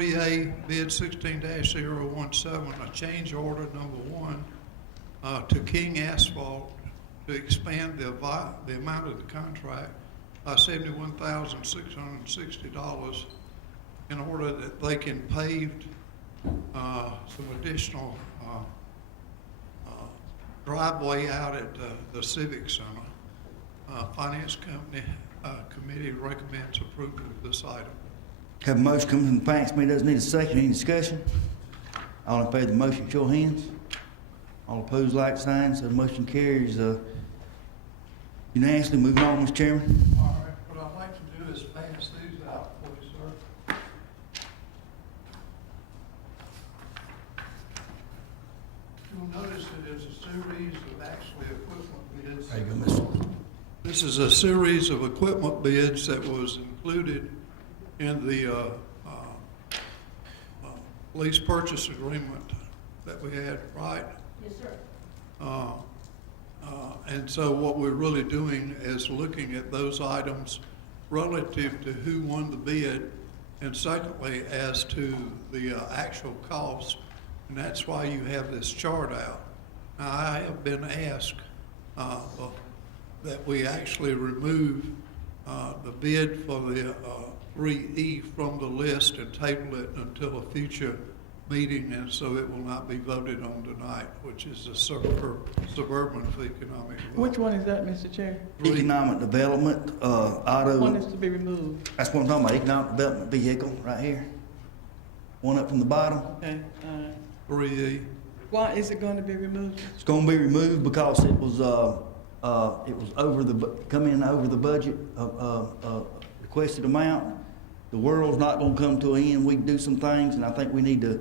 3A, bid 16-017, a change order number 1 to King Asphalt to expand the amount of the contract by $71,660 in order that they can pave some additional driveway out at the Civic Center. Finance Committee recommends approval of this item. Have a motion coming from the Finance Committee, doesn't need a second. Any discussion? All in favor of the motion, show of hands. All opposed, like sign. So the motion carries unanimously. Moving on, Mr. Chairman. All right, what I'd like to do is pass these out for you, sir. You'll notice that there's a series of actually equipment bids. There you go, Mr. This is a series of equipment bids that was included in the lease purchase agreement that we had, right? Yes, sir. And so what we're really doing is looking at those items relative to who won the bid, and secondly, as to the actual cost, and that's why you have this chart out. Now, I have been asked that we actually remove the bid for the 3E from the list and table it until a future meeting, and so it will not be voted on tonight, which is the suburban for economic development. Which one is that, Mr. Chair? Economic Development, auto. One is to be removed. That's what I'm talking about, Economic Development Vehicle, right here. One up from the bottom. Okay, all right. 3E. Why is it going to be removed? It's gonna be removed because it was over come in over the budget, requested amount. The world's not gonna come to an end. We can do some things, and I think we need to,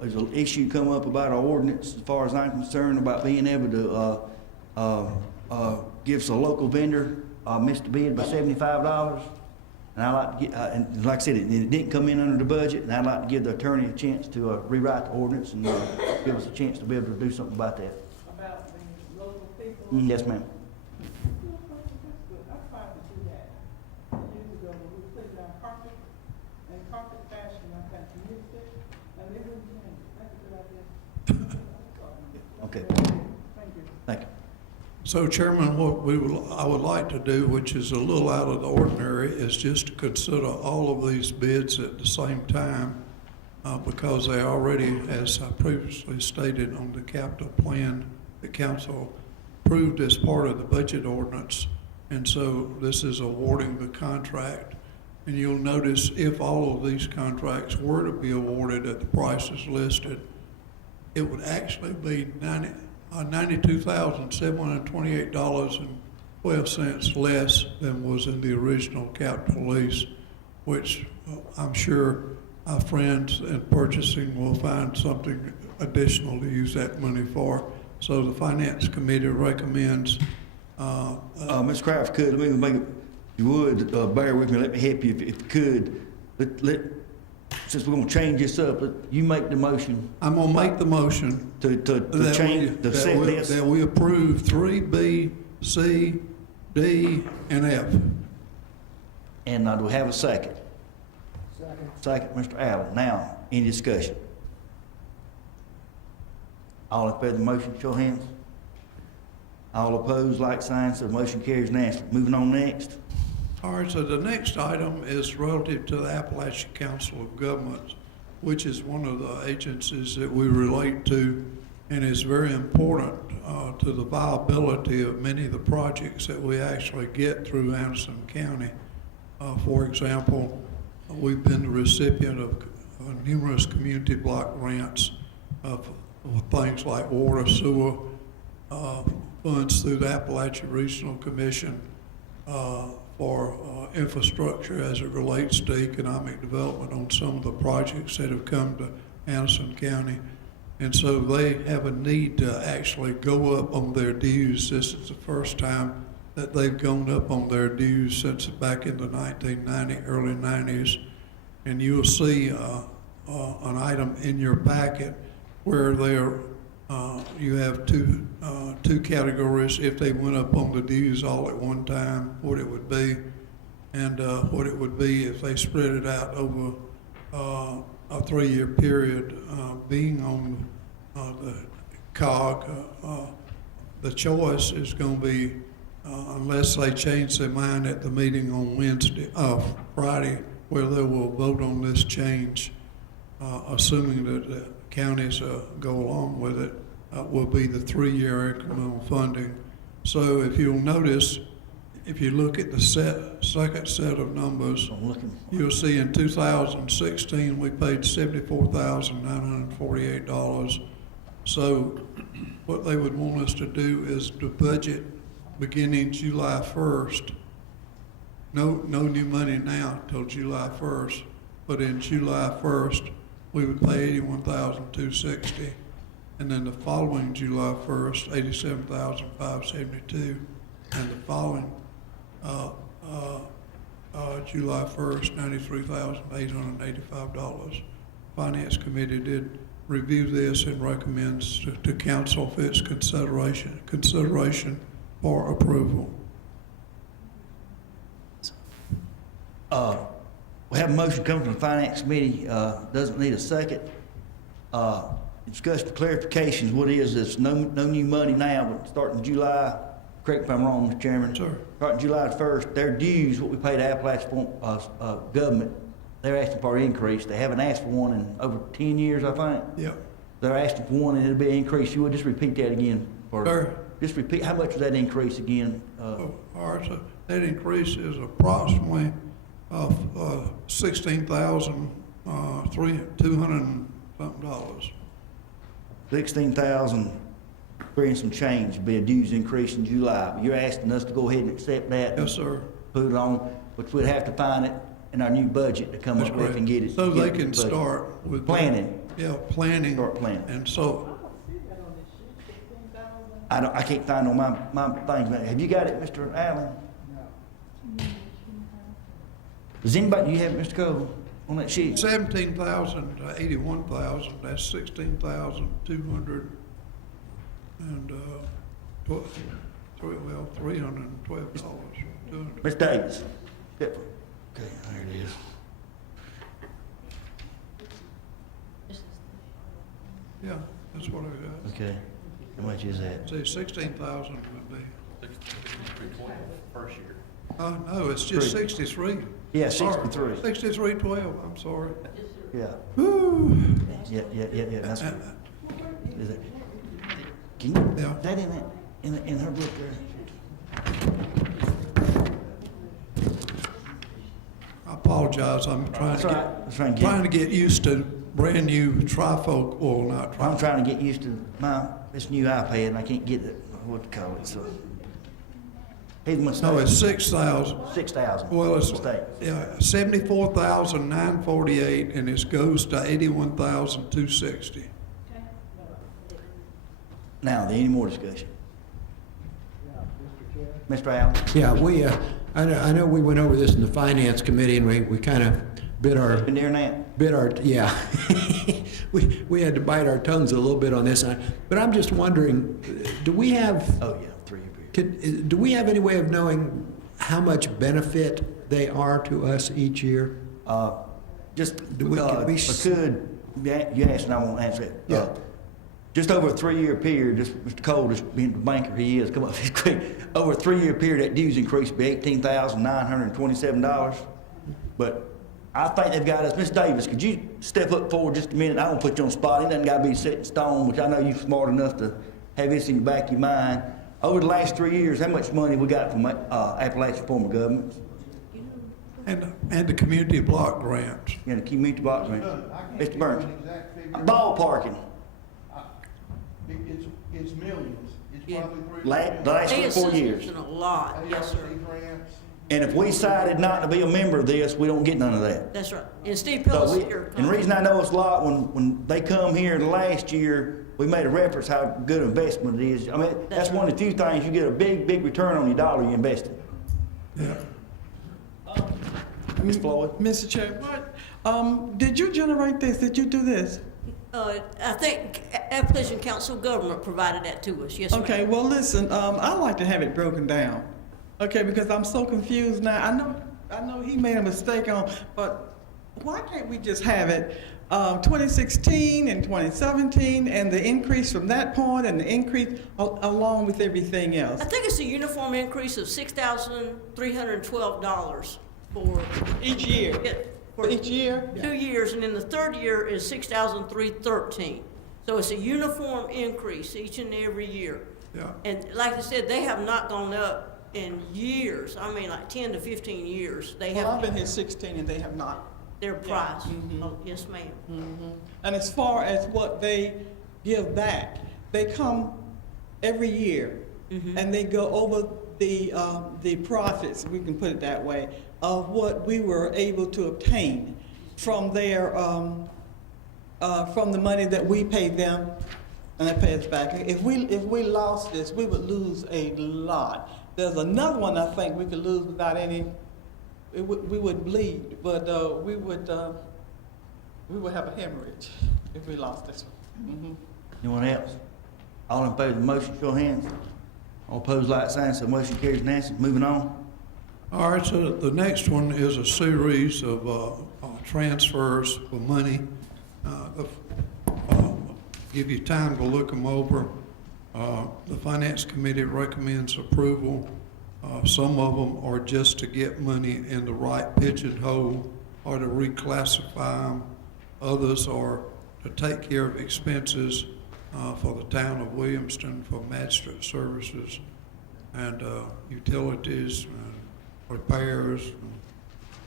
there's an issue come up about our ordinance, as far as I'm concerned, about being able to, give us a local vendor, missed the bid by $75. And I like to get, and like I said, it didn't come in under the budget, and I'd like to give the attorney a chance to, rewrite the ordinance and, give us a chance to be able to do something about that. About the local people? Yes, ma'am. I tried to do that years ago, when we put down carpet and carpet fashion, I got used it, and they wouldn't change. That's a good idea. Okay, Thank you. thank you. So, Chairman, what I would like to do, which is a little out of the ordinary, is just to consider all of these bids at the same time, because they already, as I previously stated on the capital plan, the council approved as part of the budget ordinance, and so this is awarding the contract. And you'll notice if all of these contracts were to be awarded at the prices listed, it would actually be $92,728.12 less than was in the original capital lease, which I'm sure our friends in purchasing will find something additional to use that money for. So the Finance Committee recommends. Ms. Kraft, let me make it, if you would, bear with me, let me help you if you could. Since we're gonna change this up, you make the motion. I'm gonna make the motion To change, to set this. that we approve 3B, C, D, and F. And do we have a second? Second, Mr. Allen. Now, any discussion? All in favor of the motion, show of hands. All opposed, like sign, so the motion carries unanimously. Moving on next. All right, so the next item is relative to the Appalachian Council of Governments, which is one of the agencies that we relate to and is very important to the viability of many of the projects that we actually get through Anderson County. For example, we've been the recipient of numerous community block grants for things like water, sewer, funds through the Appalachian Regional Commission for infrastructure as it relates to economic development on some of the projects that have come to Anderson County. And so they have a need to actually go up on their dues. This is the first time that they've gone up on their dues since back in the 1990s, early 90s. And you'll see an item in your packet where they're you have two categories. If they went up on the dues all at one time, what it would be, and what it would be if they spread it out over a 3-year period, being on the COG, the choice is going to be, unless they change their mind at the meeting on Friday, where they will vote on this change, assuming that the counties go along with it, will be the 3-year incremental funding. So if you'll notice, if you look at the second set of numbers, I'm looking. you'll see in 2016, we paid $74,948. So what they would want us to do is to budget beginning July 1st. No new money now till July 1st, but in July 1st, we would pay $81,260. And then the following July 1st, $87,572. And the following July 1st, $93,885. Finance Committee did review this and recommends to council for its consideration for approval. We have a motion coming from the Finance Committee, doesn't need a second. Discuss for clarifications, what is this, no new money now, but starting July, correct me if I'm wrong, Mr. Chairman. Sir. Starting July 1st, their dues, what we pay to Appalachian government, they're asking for an increase. They haven't asked for one in over 10 years, I think. Yeah. They're asking for one and it'll be increased. You would just repeat that again? Sure. Just repeat, how much was that increase again? All right, so that increase is approximately 16,200 and something dollars. 16,000, and some change, be a dues increase in July. But you're asking us to go ahead and accept that? Yes, sir. Put it on, which we'd have to find it in our new budget to come That's up with correct. and get it. So get they it can budgeted. start with. Planning. Yeah, planning. Start planning. And so, I don't see that on this sheet, 16,000. I can't find on my things. Have you got it, Mr. Allen? No. Does anybody, you have it, Mr. Cole, on that sheet? 17,000 to 81,000, that's 16,200 and, $312. Ms. Davis? Yep. Okay, there it is. Yeah, that's what I got. Okay. How much is that? See, 16,000 would be. 6320 first year. No, it's just 63. Yeah, Sorry, 63. 6312, I'm sorry. Yeah. Woo. Yeah, that's what. Is it? Can you, Yeah. is that in her book there? I apologize, I'm trying That's to right. get, That's right. trying to get used to brand new trifocal, well, not I'm trifocal. trying to get used to this new iPad and I can't get it, what to call it, so. He's a mistake. No, it's 6,000. 6,000. Well, it's, Mistake. yeah, 74,948 and it goes to 81,260. Now, any more discussion? Mr. Allen? Yeah, I know we went over this in the Finance Committee, and we kind of bit our, Been there now? yeah. We had to bite our tongues a little bit on this, but I'm just wondering, do we have, Oh, yeah, 3-year period. do we have any way of knowing how much benefit they are to us each year? Just, Do we- can we if I could, you asked and I won't answer it. Yeah. Just over a 3-year period, just Mr. Cole, just being the banker he is, come up here quick. Over a 3-year period, that dues increased to be $18,927. But I think they've got us. Miss Davis, could you step up forward just a minute? I don't put you on the spot. It doesn't got to be set in stone, which I know you're smart enough to have this in the back of your mind. Over the last 3 years, how much money we got from Appalachian former governments? And the community block grants. You know, community block grant. Mr. Burns, I'm ballparking. It's millions. It's Yeah. probably $3 The million. last 3 or 4 years. It's a lot, yes, sir. ARC grants. And if we decided not to be a member of this, we don't get none of that. That's right. And Steve So Pillis we, here. and the reason I know it's a lot, when they come here last year, we made a reference how good an investment it is. I mean, that's one of the few things, you get a big return on your dollar you invested. Yeah. Ms. Floyd? Mr. Chair, did you generate this? Did you do this? I think Appalachian Council of Government provided that to us, yes, ma'am. Okay, well, listen, I like to have it broken down. Okay, because I'm so confused now. I know he made a mistake but why can't we just have it 2016 and 2017 and the increase from that point and the increase along with everything else? I think it's a uniform increase of $6,312 for. Each year? Yeah, For each year? 2 years, and then the third year is $6,313. So it's a uniform increase each and every year. Yeah. And like I said, they have not gone up in years. I mean, like 10 to 15 years. They Well, I've have been here 16 and they have not. their price. Mhm. Oh, yes, ma'am. And as far as what they give back, they come every year and they go over the profits, we can put it that way, of what we were able to obtain from their from the money that we paid them, and they pay us back. If we lost this, we would lose a lot. There's another one I think we could lose without any. We would bleed, but we would have a hemorrhage if we lost this one. Anyone else? All in favor of the motion, show of hands. All opposed, like sign, so motion carries unanimously. Moving on. All right, so the next one is a series of transfers for money. Give you time to look them over. The Finance Committee recommends approval. Some of them are just to get money in the right pigeonhole or to reclassify them. Others are to take care of expenses for the town of Williamston for magistrate services and utilities and repairs and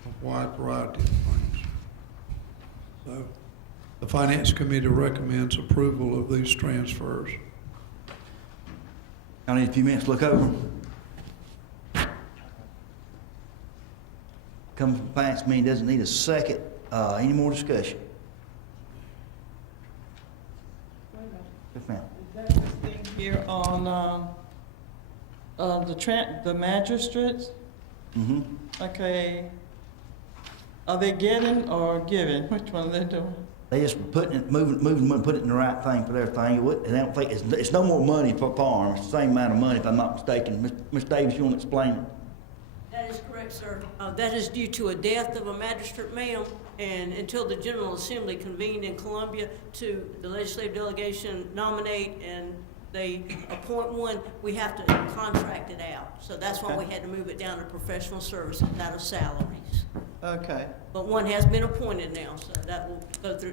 a wide variety of things. So the Finance Committee recommends approval of these transfers. I need a few minutes to look over. Coming from Finance Committee doesn't need a second. Any more discussion? Yes, ma'am. Is that this thing here on the magistrates? Mm-hmm. Okay. Are they getting or giving? Which one are they doing? They just putting it, moving money, put it in the right thing for everything. And I don't think it's no more money for farm. It's the same amount of money, if I'm not mistaken. Ms. Davis, you want to explain it? That is correct, sir. That is due to a death of a magistrate, ma'am, and until the General Assembly convened in Columbia to the legislative delegation nominate and they appoint one, we have to contract it out. So that's why we had to move it down to professional services, not of salaries. Okay. But one has been appointed now, so that will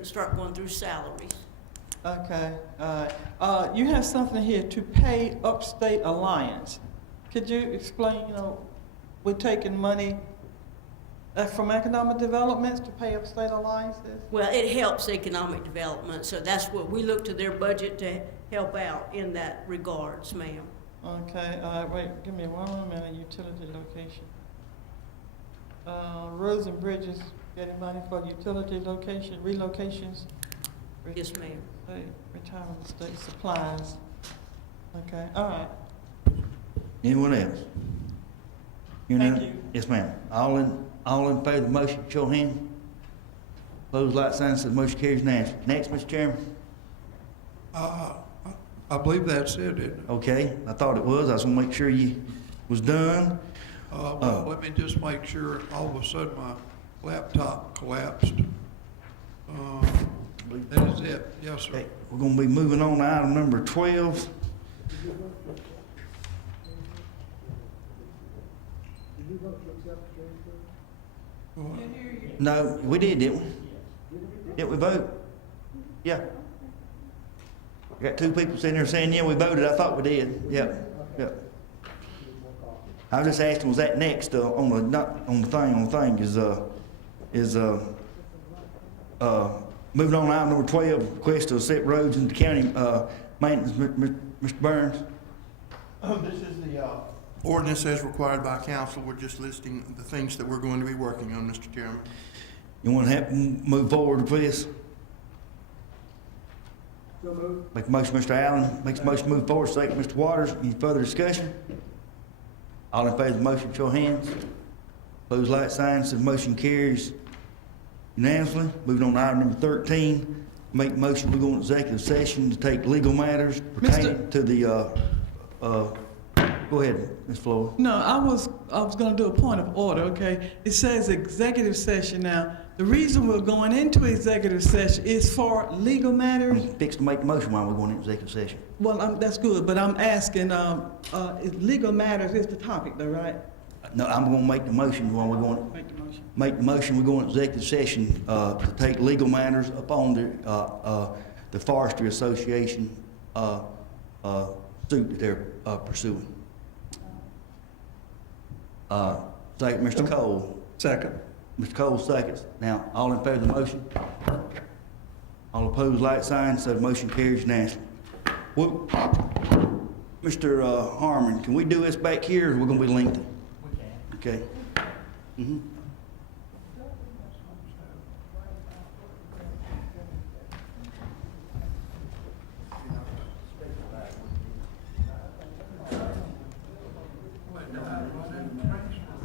start going through salaries. Okay. You have something here to pay Upstate Alliance. Could you explain, we're taking money from economic developments to pay Upstate Alliances? Well, it helps economic development, so that's what we look to their budget to help out in that regards, ma'am. Okay, wait, give me one more minute, utility location. Roads and bridges, getting money for utility location, relocations? Yes, ma'am. Retirement estate supplies. Okay, all right. Anyone else? Thank you. Yes, ma'am. All in favor of the motion, show of hands. Opposed, like sign, so the motion carries unanimously. Next, Mr. Chairman. I believe that's it, isn't it? Okay, I thought it was. I just want to make sure you was done. Well, let me just make sure, all of a sudden my laptop collapsed. That is it, yes, sir. Okay, we're gonna be moving on to item number 12. No, we did, didn't we? Didn't we vote? Yeah. I got two people sitting there saying, yeah, we voted. I thought we did. Yep. I was just asking, was that next on the thing moving on to item number 12, request to set roads in the county maintenance, Mr. Burns? This is the ordinance as required by council. We're just listing the things that we're going to be working on, Mr. Chairman. You want to help move forward with this? Make a motion, Mr. Allen. Makes a motion to move forward. Second, Mr. Waters. Any further discussion? All in favor of the motion, show of hands. Opposed, like sign. So the motion carries unanimously. Moving on to item number 13. Make a motion to go into executive session to take legal matters pertaining to the, go ahead, Ms. Floyd. No, I was gonna do a point of order, okay? It says executive session now. The reason we're going into executive session is for legal matters. I'm fixing to make the motion while we're going into executive session. Well, that's good, but I'm asking, legal matters is the topic though, right? No, I'm gonna make the motion while we're going, Make the motion. make the motion, we're going to executive session, to take legal matters upon the Forestry Association, suit that they're, pursuing. Second, Mr. Cole. Second. Mr. Cole seconds. Now, all in favor of the motion? All opposed, like sign, so the motion carries unanimously. Well, Mr. Harmon, can we do this back here, or we're gonna be lengthy? We can. Okay. Mm-hmm.